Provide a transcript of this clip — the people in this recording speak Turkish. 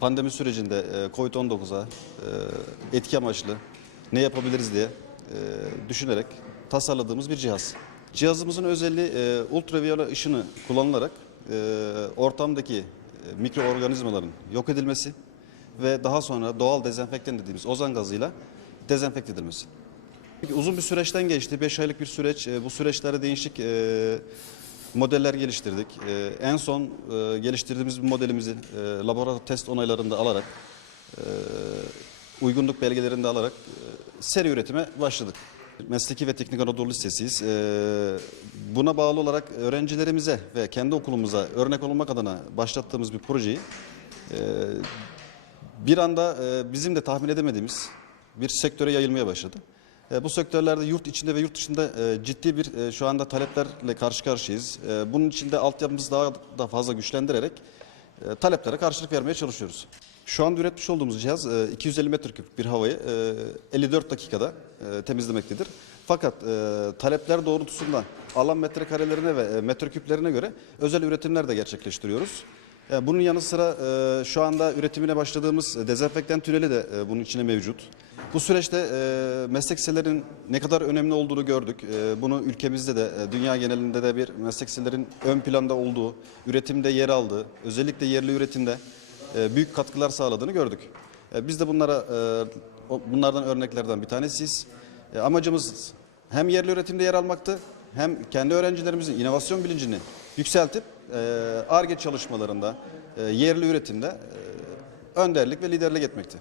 pandemi sürecinde e, COVID-19'a e, etki amaçlı ne yapabiliriz diye e, düşünerek tasarladığımız bir cihaz. Cihazımızın özelliği ultraviyole ışını kullanılarak ortamdaki mikroorganizmaların yok edilmesi ve daha sonra doğal dezenfektan dediğimiz ozon gazıyla dezenfekte edilmesi. Uzun bir süreçten geçti. 5 aylık bir süreç. Bu süreçlerde değişik modeller geliştirdik. E, En son e, geliştirdiğimiz bir modelimizi e, laboratuvar test onaylarında alarak, e, uygunluk belgelerini de alarak seri üretime başladık. Mesleki ve Teknik Anadolu Lisesi'yiz. Buna bağlı olarak öğrencilerimize ve kendi okulumuza örnek olmak adına başlattığımız bir projeyi bir anda bizim de tahmin edemediğimiz bir sektöre yayılmaya başladı. E, Bu sektörlerde yurt içinde ve yurt dışında e, ciddi bir e, şu anda taleplerle karşı karşıyayız. Bunun için de altyapımızı daha da fazla güçlendirerek taleplere karşılık vermeye çalışıyoruz. Şu anda üretmiş olduğumuz cihaz e, 250 metreküp bir havayı e, 54 dakikada temizlemektedir. Fakat talepler doğrultusunda alan metrekarelerine ve metreküplerine göre özel üretimler de gerçekleştiriyoruz. E, Bunun yanı sıra e, şu anda üretimine başladığımız dezenfektan tüneli de e, bunun içine mevcut. Bu süreçte e, ne kadar önemli olduğunu gördük. Bunu ülkemizde de dünya genelinde de bir meslek ön planda olduğu, üretimde yer aldığı, özellikle yerli üretimde büyük katkılar sağladığını gördük. Biz de bunlara bunlardan örneklerden bir tanesiyiz. Amacımız hem yerli üretimde yer almaktı hem kendi öğrencilerimizin inovasyon bilincini yükseltip ARGE çalışmalarında, e, yerli üretimde e, önderlik ve liderlik etmekti.